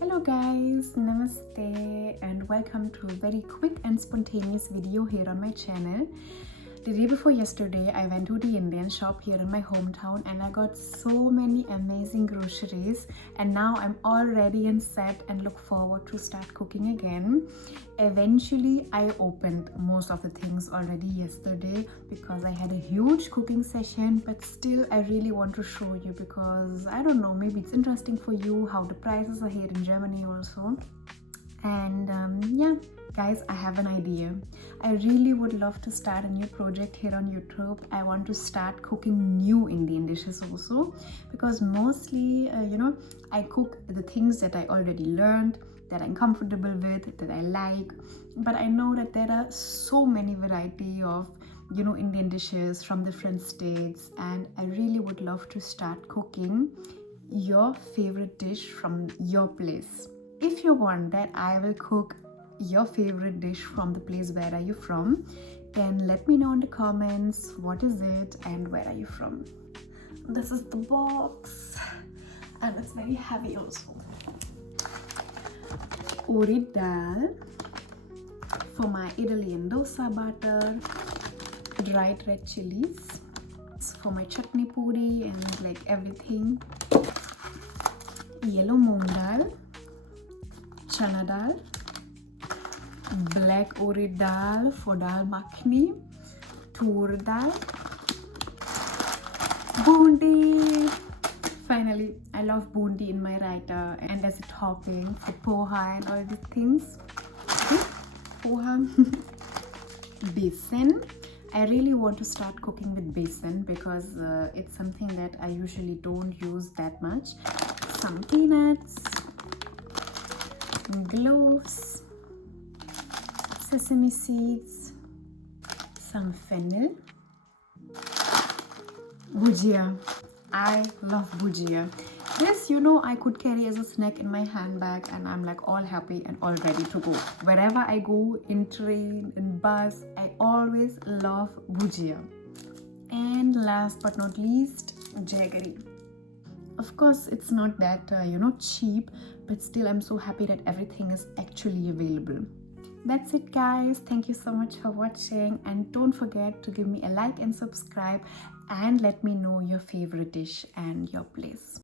Hello guys, namaste and welcome to a very quick and spontaneous video here on my channel. The day before yesterday, I went to the Indian shop here in my hometown and I got so many amazing groceries, and now I'm all ready and set and look forward to start cooking again. Eventually, I opened most of the things already yesterday because I had a huge cooking session, but still I really want to show you because I don't know, maybe it's interesting for you how the prices are here in Germany also. And yeah guys, I have an idea. I really would love to start a new project here on YouTube. I want to start cooking new Indian dishes also, because mostly I cook the things that I already learned, that I'm comfortable with, that I like. But I know that there are so many variety of Indian dishes from different states, and I really would love to start cooking your favorite dish from your place. If you want that I will cook your favorite dish from the place where are you from, then let me know in the comments what is it and where are you from. This is the box and it's very heavy also. Urid dal for my Italian dosa butter, dried red chilies for my chutney puri and like everything, yellow moong dal, chana dal, black urid dal for dal makhni, tur dal, bundi. Finally, I love bundi in my raita and as a topping for poha and all these things. Okay. Poha. Besan. I really want to start cooking with besan because it's something that I usually don't use that much. Some peanuts, cloves, sesame seeds, some fennel, bhujia. I love bhujia. This, I could carry as a snack in my handbag and I'm like all happy and all ready to go. Wherever I go, in train, in bus, I always love bhujia. And last but not least, jaggery. Of course, it's not that, cheap, but still I'm so happy that everything is actually available. That's it guys. Thank you so much for watching, and don't forget to give me a like and subscribe and let me know your favorite dish and your place.